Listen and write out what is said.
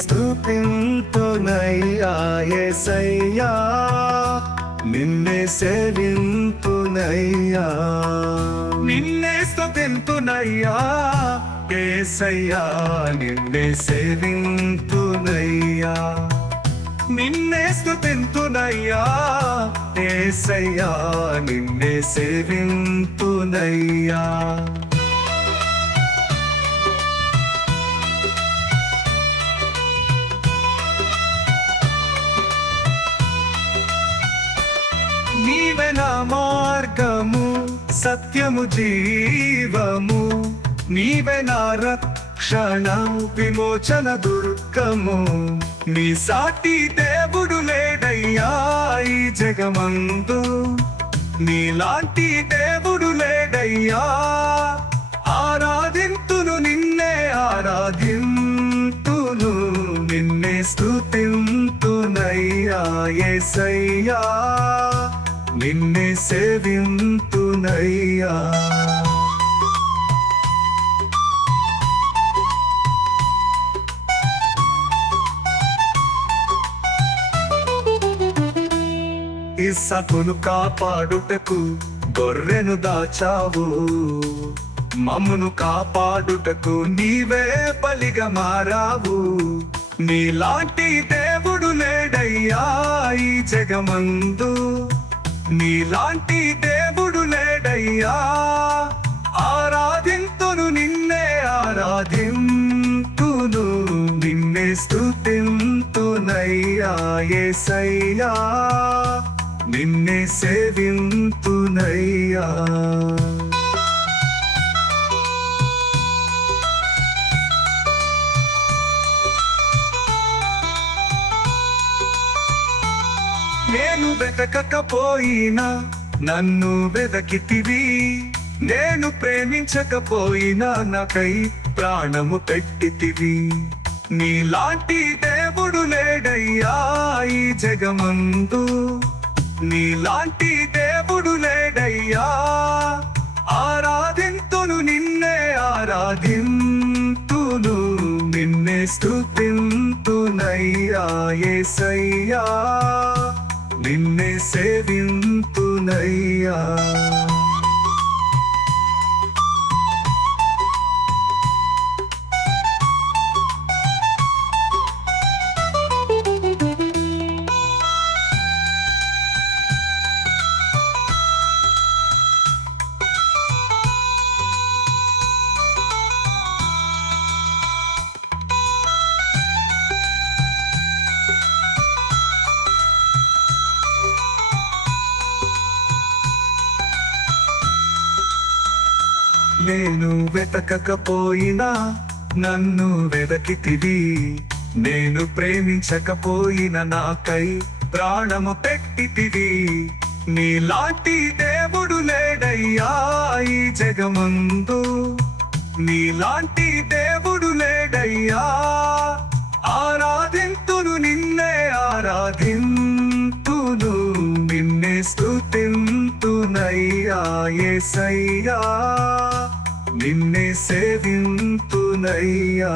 స్తుతింతునయ్యా యేసయ్యా, నిన్నే సేవింతునయ్యా. నిన్నే స్తుతింతునయ్యా యేసయ్యా, నిన్నే సేవింతునయ్యా. నిన్నే స్తుతింతునయ్యా యేసయ్యా, నిన్నే సేవింతునయ్యా. నీవే నా మార్గము, సత్యము, జీవము. నీవే నా రక్షణ, విమోచన దుర్గము. నీ సాటి దేవుడు లేడయ్యా ఈ జగమందు, నీలాంటి దేవుడు లేడయ్యా. ఆరాధింతును నిన్నే, ఆరాధింతును నిన్నే, స్తుతింతునయ్యా యేసయ్యా, నిన్నే సేవింతునయ్యా. ఇస్సాకును కాపాడుటకు గొర్రెను దాచావు, మమ్మును కాపాడుటకు నీవే బలిగా మారావు. నీలాంటి దేవుడు లేడయ్యా ఈ జగమందు, నీలాంటి దేవుడు లేడయ్యా. ఆరాధింతును నిన్నే, ఆరాధింతును నిన్నే, స్తుతింతునయ్యా యేసయ్యా, నిన్నే సేవింతునయ్యా. నేను వెతకకపోయినా నన్ను వెదకితివి, నేను ప్రేమించకపోయినా నాకై ప్రాణము పెట్టితివి. నీలాంటి దేవుడు లేడయ్యా ఈ జగమందు, నీలాంటి దేవుడు లేడయ్యా. ఆరాధింతును నిన్నే, ఆరాధింతును నిన్నే, స్తుతింతునయ్యా యేసయ్యా, నిన్నే సేవింతునయ్యా. నేను వెతకకపోయినా నన్ను వెదకితివి, నేను ప్రేమించకపోయినా నాకై ప్రాణము పెట్టితివి. నీలాంటి దేవుడు లేడయ్యా ఈ జగమందు, నీలాంటి దేవుడు లేడయ్యా. ఆరాధింతును నిన్నే, ఆరాధింతును నిన్నే, స్తుతింతునయ్యా యేసయ్యా, నిన్నే సేవింతునయ్యా.